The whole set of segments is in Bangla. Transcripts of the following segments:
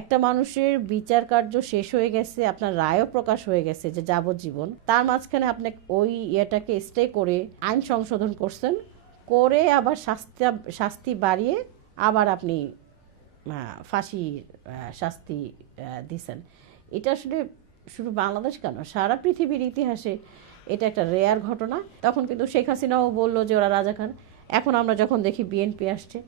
একটা মানুষের বিচার কার্য শেষ হয়ে গেছে, আপনার রায়ও প্রকাশ হয়ে গেছে যে যাবজ্জীবন, তার মাঝখানে আপনি ওই ইয়েটাকে স্টে করে আইন সংশোধন করছেন, করে আবার শাস্তি বাড়িয়ে আবার আপনি ফাঁসির শাস্তি দিছেন। এটা আসলে শুধু বাংলাদেশ কেন, সারা পৃথিবীর ইতিহাসে এটা একটা রেয়ার ঘটনা। তখন কিন্তু শেখ হাসিনাও বললো যে ওরা রাজাকার। এখন আমরা যখন দেখি বিএনপি আসছে,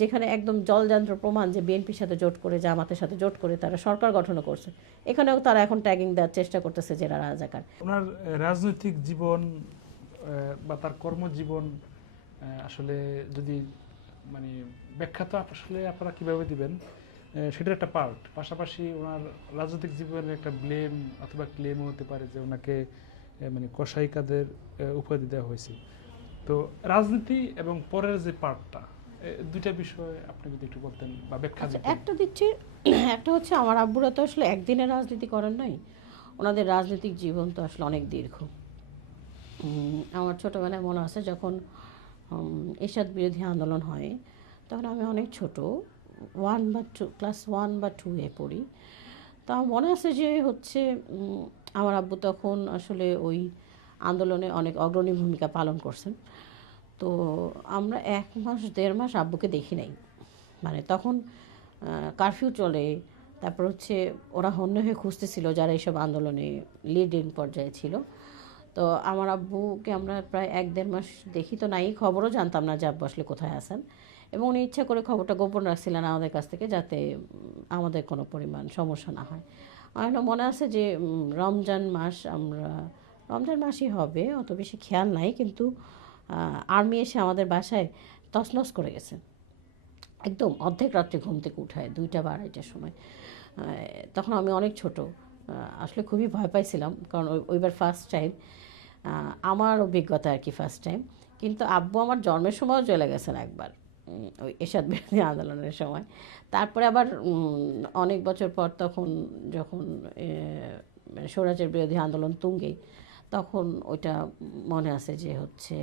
যেখানে একদম জলযান্ত্র প্রমাণ যে বিএনপির সাথে জোট করে, জামাতের সাথে জোট করে তারা সরকার গঠন করছে, এখানেও তারা এখন ট্যাগিং দেওয়ার চেষ্টা করতেছে যে এরা রাজাকার। ওনার রাজনৈতিক জীবন বা তার কর্মজীবন আসলে যদি মানে ব্যাখ্যা তো আসলে আপনারা কীভাবে দিবেন সেটার একটা পার্ট, পাশাপাশি ওনার রাজনৈতিক জীবনের একটা ব্লেম অথবা ক্লেমও হতে পারে যে ওনাকে মানে কসাই কাদের উপাধি দেওয়া হয়েছে। তো রাজনীতি এবং পরের যে পার্টটা, দুইটা বিষয় আপনি যদি একটু বলতেন বা ব্যাখ্যা দিতেন। একটা দিচ্ছি, একটা হচ্ছে আমার আব্বুরা তো আসলে একদিনের রাজনীতি করেন নাই, ওনাদের রাজনৈতিক জীবন তো আসলে অনেক দীর্ঘ। আমার ছোটোবেলায় মনে আছে যখন এরশাদ বিরোধী আন্দোলন হয়, তখন আমি অনেক ছোট, ক্লাস 1 বা 2 এ পড়ি। তা আমার মনে আছে যে হচ্ছে আমার আব্বু তখন আসলে ওই আন্দোলনে অনেক অগ্রণী ভূমিকা পালন করছেন। তো আমরা 1 মাস 1.5 মাস আব্বুকে দেখি নাই। মানে তখন কারফিউ চলে, তারপর হচ্ছে ওরা হন্য হয়ে খুঁজতেছিল যারা এইসব আন্দোলনে লিডিং পর্যায়ে ছিল। তো আমার আব্বুকে আমরা প্রায় 1-1.5 মাস দেখি তো নাই, খবরও জানতাম না যে আব্বু আসলে কোথায় আছেন। এবং উনি ইচ্ছা করে খবরটা গোপন রাখছিলেন আমাদের কাছ থেকে, যাতে আমাদের কোনো পরিমাণ সমস্যা না হয়। আমার মনে আছে যে রমজান মাসই হবে, অত বেশি খেয়াল নাই, কিন্তু আর্মি এসে আমাদের বাসায় তছনছ করে গেছে একদম অর্ধেক রাত্রে ঘুম থেকে উঠায় 2টা বা 2:30টার সময়। তখন আমি অনেক ছোট, আসলে খুবই ভয় পাইছিলাম, কারণ ওইবার ফার্স্ট টাইম আমার অভিজ্ঞতা আর কি, ফার্স্ট টাইম। কিন্তু আব্বু আমার জন্মের সময়ও চলে গেছেন একবার, ওই এরশাদ বিরোধী আন্দোলনের সময়। তারপরে আবার অনেক বছর পর তখন যখন স্বৈরাচার বিরোধী আন্দোলন তুঙ্গে, তখন ওইটা মনে আছে যে হচ্ছে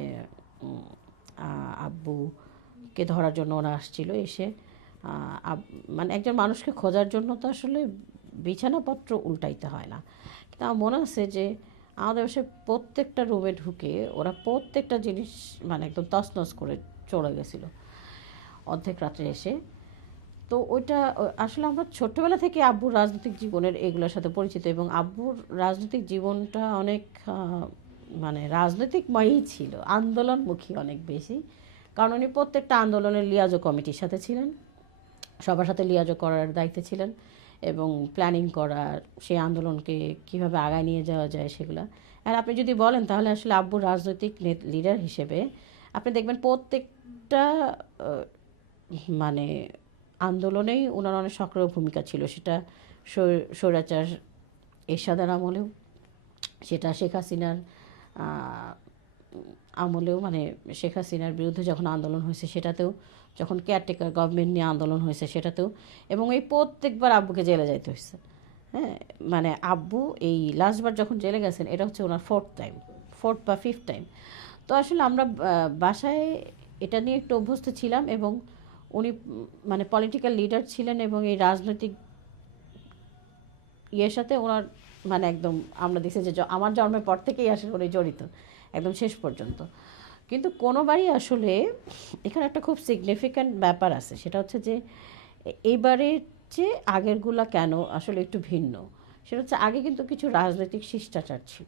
আব্বুকে ধরার জন্য ওরা আসছিল, এসে মানে একজন মানুষকে খোঁজার জন্য তো আসলে বিছানাপত্র উল্টাইতে হয় না। কিন্তু আমার মনে আছে যে আমাদের বাসায় প্রত্যেকটা রুমে ঢুকে ওরা প্রত্যেকটা জিনিস মানে একদম তছনছ করে চলে গেছিলো অর্ধেক রাত্রে এসে। তো ওইটা আসলে আমরা ছোট্টবেলা থেকে আব্বুর রাজনৈতিক জীবনের এগুলোর সাথে পরিচিত, এবং আব্বুর রাজনৈতিক জীবনটা অনেক মানে রাজনৈতিকময়ই ছিল, আন্দোলনমুখী অনেক বেশি। কারণ উনি প্রত্যেকটা আন্দোলনের লিয়াজো কমিটির সাথে ছিলেন, সবার সাথে লিয়াজো করার দায়িত্বে ছিলেন, এবং প্ল্যানিং করার, সেই আন্দোলনকে কীভাবে আগায় নিয়ে যাওয়া যায় সেগুলো। আর আপনি যদি বলেন তাহলে আসলে আব্বুর রাজনৈতিক লিডার হিসেবে আপনি দেখবেন প্রত্যেকটা মানে আন্দোলনেই ওনার অনেক সক্রিয় ভূমিকা ছিল। সেটা স্বৈরাচার এরশাদের আমলেও, সেটা শেখ হাসিনার আমলেও, মানে শেখ হাসিনার বিরুদ্ধে যখন আন্দোলন হয়েছে সেটাতেও, যখন কেয়ারটেকার গভর্নমেন্ট নিয়ে আন্দোলন হয়েছে সেটাতেও, এবং এই প্রত্যেকবার আব্বুকে জেলে যাইতে হয়েছে। হ্যাঁ, মানে আব্বু এই লাস্টবার যখন জেলে গেছেন এটা হচ্ছে ওনার 4th বা 5th টাইম। তো আসলে আমরা বাসায় এটা নিয়ে একটু অভ্যস্ত ছিলাম, এবং উনি মানে পলিটিক্যাল লিডার ছিলেন, এবং এই রাজনৈতিক ইয়ের সাথে ওনার মানে একদম আমরা দেখছি যে আমার জন্মের পর থেকেই আসলে উনি জড়িত একদম শেষ পর্যন্ত। কিন্তু কোনোবারই আসলে এখানে একটা খুব সিগনিফিক্যান্ট ব্যাপার আছে, সেটা হচ্ছে যে এইবারের যে আগেরগুলা কেন আসলে একটু ভিন্ন। সেটা হচ্ছে আগে কিন্তু কিছু রাজনৈতিক শিষ্টাচার ছিল,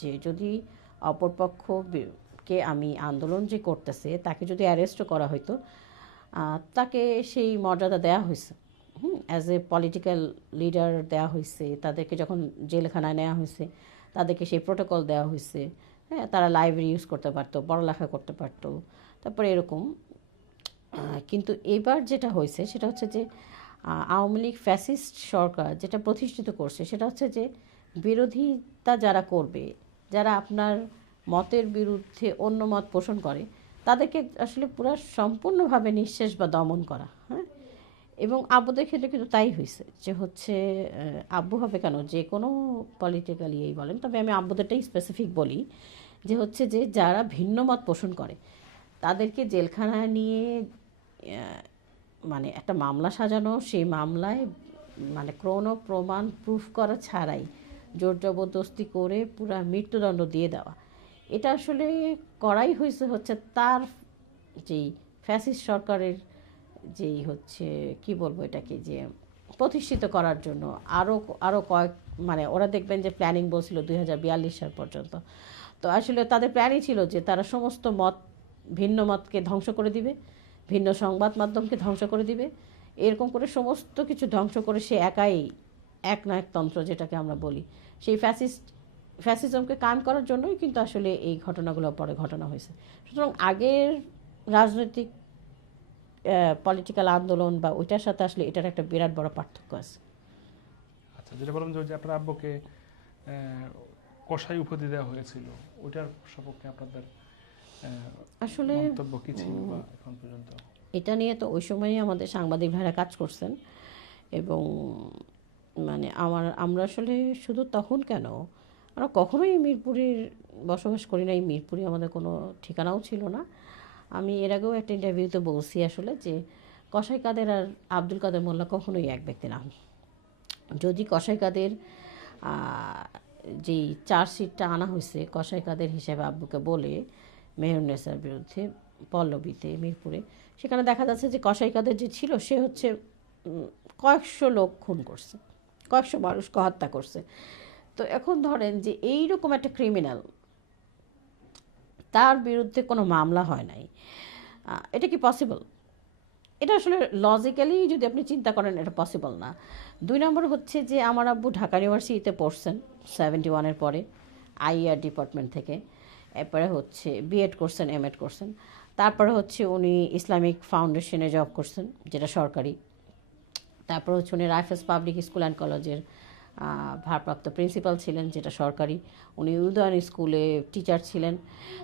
যে যদি অপরপক্ষকে আমি আন্দোলন যে করতেছে তাকে যদি অ্যারেস্টও করা হইতো, তাকে সেই মর্যাদা দেওয়া হয়েছে, অ্যাজ এ পলিটিক্যাল লিডার দেওয়া হয়েছে। তাদেরকে যখন জেলখানায় নেওয়া হয়েছে তাদেরকে সেই প্রোটোকল দেওয়া হয়েছে। হ্যাঁ, তারা লাইব্রেরি ইউজ করতে পারতো, পড়ালেখা করতে পারতো, তারপরে এরকম। কিন্তু এবার যেটা হয়েছে সেটা হচ্ছে যে আওয়ামী লীগ ফ্যাসিস্ট সরকার যেটা প্রতিষ্ঠিত করছে সেটা হচ্ছে যে বিরোধিতা যারা করবে, যারা আপনার মতের বিরুদ্ধে অন্য মত পোষণ করে, তাদেরকে আসলে পুরো সম্পূর্ণভাবে নিঃশেষ বা দমন করা। হ্যাঁ, এবং আব্বুদের ক্ষেত্রে কিন্তু তাই হয়েছে, যে হচ্ছে আব্বু হবে কেন, যে কোনো পলিটিক্যাল ইয়েই বলেন, তবে আমি আব্বুদেরটাই স্পেসিফিক বলি, যে হচ্ছে যে যারা ভিন্ন মত পোষণ করে তাদেরকে জেলখানায় নিয়ে মানে একটা মামলা সাজানো, সেই মামলায় মানে কোনো প্রমাণ প্রুফ করা ছাড়াই জোর জবরদস্তি করে পুরা মৃত্যুদণ্ড দিয়ে দেওয়া, এটা আসলে করাই হচ্ছে তার যেই ফ্যাসিস্ট সরকারের যেই হচ্ছে কি বলবো এটাকে, যে প্রতিষ্ঠিত করার জন্য আরও আরও কয়েক মানে ওরা দেখবেন যে প্ল্যানিং বলছিল 2042 সাল পর্যন্ত। তো আসলে তাদের প্ল্যানই ছিল যে তারা সমস্ত মত, ভিন্ন মতকে ধ্বংস করে দিবে, ভিন্ন সংবাদ মাধ্যমকে ধ্বংস করে দিবে, এরকম করে সমস্ত কিছু ধ্বংস করে সে একাই একনায়কতন্ত্র যেটাকে আমরা বলি, সেই ফ্যাসিজমকে কায়েম করার জন্যই কিন্তু আসলে এই ঘটনাগুলো পরে ঘটনা হয়েছে। সুতরাং আগের রাজনৈতিক পলিটিক্যাল আন্দোলন বা ওইটার সাথে আসলে এটার একটা বিরাট বড় পার্থক্য আছে। আচ্ছা, যেটা বললাম যে ওই যে আপনার আব্বুকে কসাই উপাধি দেওয়া হয়েছিল, ওইটার সপক্ষে আপনাদের আসলে মন্তব্য কি ছিল বা এখন পর্যন্ত? এটা নিয়ে তো ওই সময়ই আমাদের সাংবাদিক ভাইরা কাজ করছেন, এবং মানে আমরা আসলে শুধু তখন কেন, আমরা কখনোই মিরপুরের বসবাস করি নাই, মিরপুরে আমাদের কোনো ঠিকানাও ছিল না। আমি এর আগেও একটা ইন্টারভিউতে বলছি আসলে যে কসাই কাদের আর আব্দুল কাদের মোল্লা কখনোই এক ব্যক্তি না। যদি কসাই কাদের যেই চার্জশিটটা আনা হয়েছে কসাই কাদের হিসেবে আব্বুকে বলে মেহরুন্নেসার বিরুদ্ধে পল্লবীতে মিরপুরে, সেখানে দেখা যাচ্ছে যে কসাই কাদের যে ছিল সে হচ্ছে কয়েকশো লোক খুন করছে, কয়েকশো মানুষকে হত্যা করছে। তো এখন ধরেন যে এইরকম একটা ক্রিমিনাল, তার বিরুদ্ধে কোনো মামলা হয় নাই, এটা কি পসিবল? এটা আসলে লজিক্যালি যদি আপনি চিন্তা করেন এটা পসিবল না। 2 নম্বর হচ্ছে যে আমার আব্বু ঢাকা ইউনিভার্সিটিতে পড়ছেন 71-এর পরে আইআর ডিপার্টমেন্ট থেকে, এরপরে হচ্ছে বিএড করছেন, এমএড করছেন, তারপরে হচ্ছে উনি ইসলামিক ফাউন্ডেশনে জব করছেন যেটা সরকারি, তারপর হচ্ছে উনি রাইফেলস পাবলিক স্কুল অ্যান্ড কলেজের ভারপ্রাপ্ত প্রিন্সিপাল ছিলেন যেটা সরকারি, উনি উদয়ন স্কুলে টিচার ছিলেন।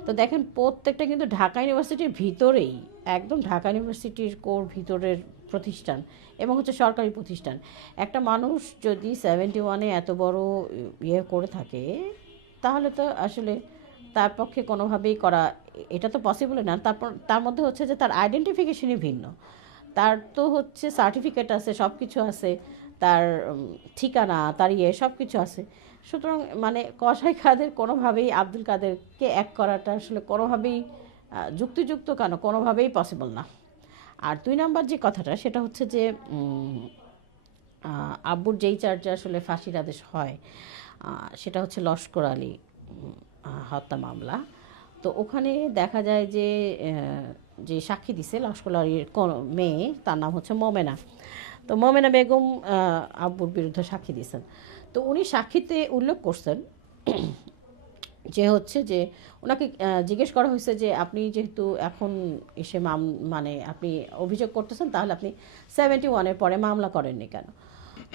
তো দেখেন প্রত্যেকটা কিন্তু ঢাকা ইউনিভার্সিটির ভিতরেই, একদম ঢাকা ইউনিভার্সিটির কোর ভিতরের প্রতিষ্ঠান এবং হচ্ছে সরকারি প্রতিষ্ঠান। একটা মানুষ যদি 71-এ এত বড় ইয়ে করে থাকে তাহলে তো আসলে তার পক্ষে কোনোভাবেই করা, এটা তো পসিবল না। তারপর তার মধ্যে হচ্ছে যে তার আইডেন্টিফিকেশনই ভিন্ন, তার তো হচ্ছে সার্টিফিকেট আছে, সব কিছু আছে, তার ঠিকানা, তার ইয়ে সব কিছু আছে। সুতরাং মানে কসাই কাদের কোনোভাবেই আব্দুল কাদেরকে এক করাটা আসলে কোনোভাবেই যুক্তিযুক্ত কেন, কোনোভাবেই পসিবল না। আর 2 নাম্বার যে কথাটা সেটা হচ্ছে যে আব্বুর যেই চার্জে আসলে ফাঁসির আদেশ হয় সেটা হচ্ছে লস্কর আলী হত্যা মামলা। তো ওখানে দেখা যায় যে যে সাক্ষী দিছে লস্কর আলীর মেয়ে, তার নাম হচ্ছে মোমেনা। তো মোমেনা বেগম আব্বুর বিরুদ্ধে সাক্ষী দিয়েছেন। তো উনি সাক্ষীতে উল্লেখ করছেন যে হচ্ছে যে ওনাকে জিজ্ঞেস করা হয়েছে যে আপনি যেহেতু এখন এসে মানে আপনি অভিযোগ করতেছেন তাহলে আপনি 71-এর পরে মামলা করেননি কেন?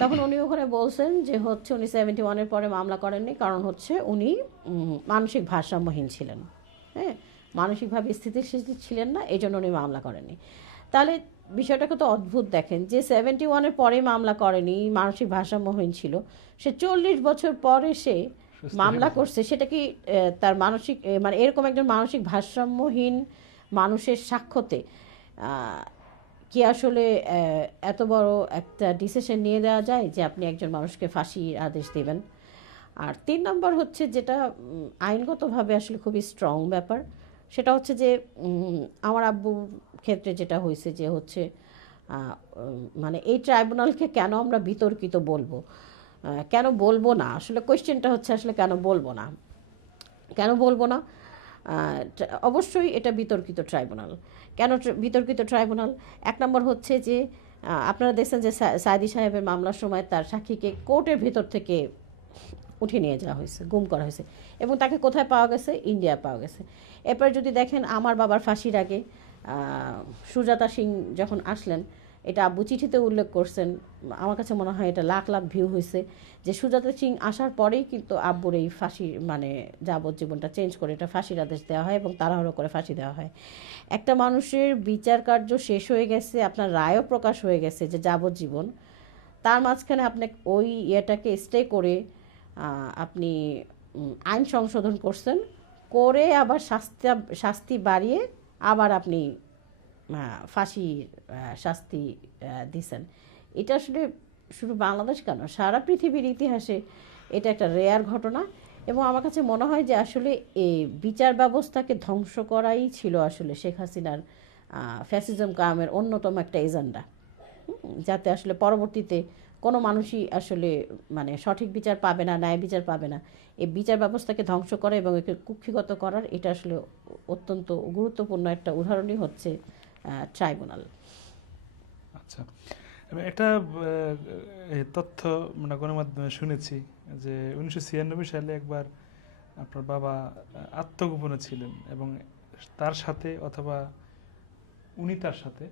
তখন উনি ওখানে বলছেন যে হচ্ছে উনি 71-এর পরে মামলা করেননি কারণ হচ্ছে উনি মানসিক ভারসাম্যহীন ছিলেন, হ্যাঁ, মানসিকভাবে স্থিতিশীল ছিলেন না, এই জন্য উনি মামলা করেননি। তাহলে বিষয়টাকে তো অদ্ভুত দেখেন যে 71-এর পরে মামলা করেনি, মানসিক ভারসাম্যহীন ছিল, সে 40 বছর পরে সে মামলা করছে, সেটা কি তার মানসিক মানে এরকম একজন মানসিক ভারসাম্যহীন মানুষের সাক্ষ্যতে কি আসলে এত বড় একটা ডিসিশন নিয়ে দেওয়া যায় যে আপনি একজন মানুষকে ফাঁসির আদেশ দেবেন? আর 3 নম্বর হচ্ছে যেটা আইনগতভাবে আসলে খুবই স্ট্রং ব্যাপার, সেটা হচ্ছে যে আমার আব্বুর ক্ষেত্রে যেটা হয়েছে যে হচ্ছে মানে এই ট্রাইব্যুনালকে কেন আমরা বিতর্কিত বলবো, কেন বলবো না, আসলে কোয়েশ্চেনটা হচ্ছে আসলে কেন বলবো না, কেন বলবো না? অবশ্যই এটা বিতর্কিত ট্রাইব্যুনাল। কেন বিতর্কিত ট্রাইব্যুনাল? 1 নম্বর হচ্ছে যে আপনারা দেখছেন যে সাইদি সাহেবের মামলার সময় তার সাক্ষীকে কোর্টের ভেতর থেকে উঠে নিয়ে যাওয়া হয়েছে, গুম করা হয়েছে, এবং তাকে কোথায় পাওয়া গেছে? ইন্ডিয়া পাওয়া গেছে। এরপরে যদি দেখেন আমার বাবার ফাঁসির আগে সুজাতা সিং যখন আসলেন, এটা আব্বু চিঠিতে উল্লেখ করছেন, আমার কাছে মনে হয় এটা লাখ লাখ ভিউ হয়েছে, যে সুজাতা সিং আসার পরেই কিন্তু আব্বুর এই ফাঁসির মানে যাবজ্জীবনটা চেঞ্জ করে এটা ফাঁসির আদেশ দেওয়া হয় এবং তাড়াহুড়ো করে ফাঁসি দেওয়া হয়। একটা মানুষের বিচার কার্য শেষ হয়ে গেছে, আপনার রায়ও প্রকাশ হয়ে গেছে যে যাবজ্জীবন, তার মাঝখানে আপনি ওই ইয়েটাকে স্টে করে আপনি আইন সংশোধন করছেন, করে আবার শাস্তি বাড়িয়ে আবার আপনি ফাঁসির শাস্তি দিছেন, এটা আসলে শুধু বাংলাদেশ কেন সারা পৃথিবীর ইতিহাসে এটা একটা রেয়ার ঘটনা। এবং আমার কাছে মনে হয় যে আসলে এই বিচার ব্যবস্থাকে ধ্বংস করাই ছিল আসলে শেখ হাসিনার ফ্যাসিজম কায়েমের অন্যতম একটা এজেন্ডা, যাতে আসলে পরবর্তীতে কোনো মানুষই আসলে মানে সঠিক বিচার পাবে না, ন্যায় বিচার পাবে না। এই বিচার ব্যবস্থাকে ধ্বংস করা এবং একে কুক্ষিগত করার এটা আসলে অত্যন্ত গুরুত্বপূর্ণ একটা উদাহরণই হচ্ছে ট্রাইব্যুনাল। আচ্ছা, আমি একটা তথ্য মানে গণমাধ্যমে শুনেছি যে 1996 সালে একবার আপনার বাবা আত্মগোপনে ছিলেন এবং তার সাথে অথবা উনি তার সাথে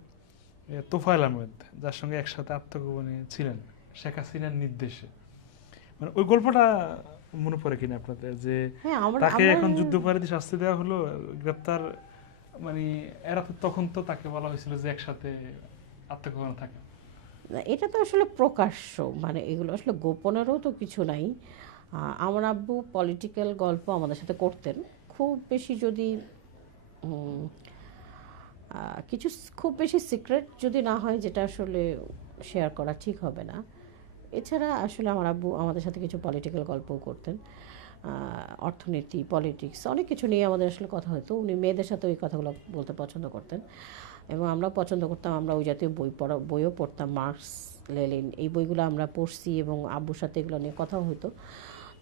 তোফায়েল আহমেদ, যার সঙ্গে একসাথে আত্মগোপনে ছিলেন শেখ হাসিনার নির্দেশে, মানে ওই গল্পটা মনে পড়ে কিনা আপনাদের যে হ্যাঁ, তাকে এখন যুদ্ধাপরাধী শাস্তি দেওয়া হলো, গ্রেপ্তার, মানে এরা তো তখন তো তাকে বলা হয়েছিল যে একসাথে আত্মগোপনে থাকে। এটা তো আসলে প্রকাশ্য, মানে এগুলো আসলে গোপনেরও তো কিছু নাই। আমার আব্বু পলিটিক্যাল গল্প আমাদের সাথে করতেন, খুব বেশি যদি উম, কিছু খুব বেশি সিক্রেট যদি না হয় যেটা আসলে শেয়ার করা ঠিক হবে না। এছাড়া আসলে আমার আব্বু আমাদের সাথে কিছু পলিটিক্যাল গল্পও করতেন, অর্থনীতি, পলিটিক্স, অনেক কিছু নিয়ে আমাদের আসলে কথা হতো। উনি মেয়েদের সাথে ওই কথাগুলো বলতে পছন্দ করতেন এবং আমরাও পছন্দ করতাম। আমরা ওই জাতীয় বইও পড়তাম, মার্কস, লেনিন, এই বইগুলো আমরা পড়ছি এবং আব্বুর সাথে এগুলো নিয়ে কথাও হতো।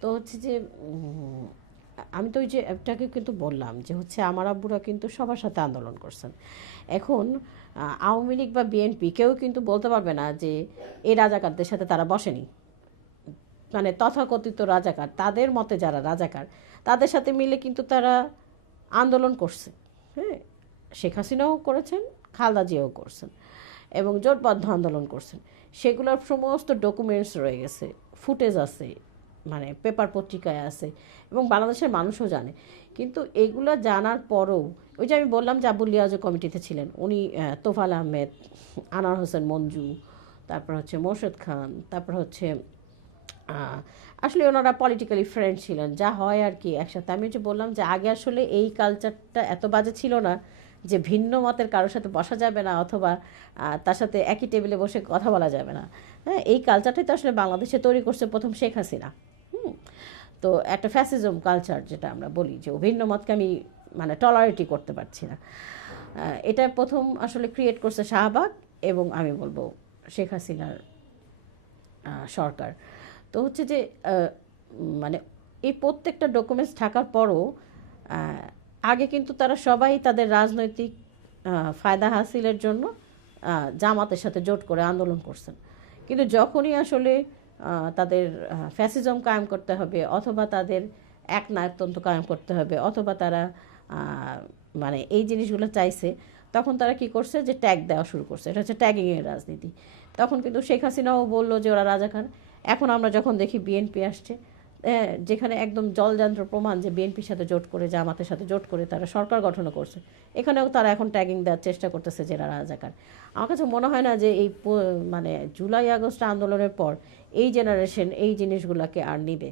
তো হচ্ছে যে আমি তো ওই যে একটাকে কিন্তু বললাম যে হচ্ছে আমার আব্বুরা কিন্তু সবার সাথে আন্দোলন করছেন। এখন আওয়ামী লীগ বা বিএনপি কেউ কিন্তু বলতে পারবে না যে এই রাজাকারদের সাথে তারা বসেনি। মানে তথাকথিত রাজাকার, তাদের মতে যারা রাজাকার, তাদের সাথে মিলে কিন্তু তারা আন্দোলন করছে। হ্যাঁ, শেখ হাসিনাও করেছেন, খালেদা জিয়াও করছেন এবং জোটবদ্ধ আন্দোলন করছেন। সেগুলোর সমস্ত ডকুমেন্টস রয়ে গেছে, ফুটেজ আছে, মানে পেপার পত্রিকায় আছে এবং বাংলাদেশের মানুষও জানে। কিন্তু এগুলো জানার পরও ওই যে আমি বললাম যে আবুল লিয়াজও কমিটিতে ছিলেন, উনি তোফাল আহমেদ, আনোয়ার হোসেন মঞ্জু, তারপর হচ্ছে মোর্শেদ খান, তারপর হচ্ছে আসলে ওনারা পলিটিক্যালি ফ্রেন্ড ছিলেন, যা হয় আর কি একসাথে। আমি যে বললাম যে আগে আসলে এই কালচারটা এত বাজে ছিল না যে ভিন্ন মতের কারোর সাথে বসা যাবে না অথবা তার সাথে একই টেবিলে বসে কথা বলা যাবে না। হ্যাঁ, এই কালচারটাই তো আসলে বাংলাদেশে তৈরি করছে প্রথম শেখ হাসিনা। তো একটা ফ্যাসিজম কালচার যেটা আমরা বলি যে ভিন্ন মতকে আমি মানে টলারেটই করতে পারছি না, এটা প্রথম আসলে ক্রিয়েট করছে শাহবাগ এবং আমি বলবো শেখ হাসিনার সরকার। তো হচ্ছে যে মানে এই প্রত্যেকটা ডকুমেন্টস থাকার পরও আগে কিন্তু তারা সবাই তাদের রাজনৈতিক ফায়দা হাসিলের জন্য জামাতের সাথে জোট করে আন্দোলন করছেন। কিন্তু যখনই আসলে তাদের ফ্যাসিজম কায়েম করতে হবে অথবা তাদের একনায়কতন্ত্র কায়েম করতে হবে অথবা তারা মানে এই জিনিসগুলো চাইছে, তখন তারা কি করছে যে ট্যাগ দেওয়া শুরু করছে। এটা হচ্ছে ট্যাগিংয়ের রাজনীতি। তখন কিন্তু শেখ হাসিনাও বললো যে ওরা রাজাকার। এখন আমরা যখন দেখি বিএনপি আসছে, যেখানে একদম জলযান্ত্র প্রমাণ যে বিএনপির সাথে জোট করে, জামাতের সাথে জোট করে তারা সরকার গঠনও করছে, এখানেও তারা এখন ট্যাগিং দেওয়ার চেষ্টা করতেছে যে এরা রাজাকার। আমার কাছে মনে হয় না যে এই মানে জুলাই আগস্ট আন্দোলনের পর এই জেনারেশন এই জিনিসগুলোকে আর নিবে।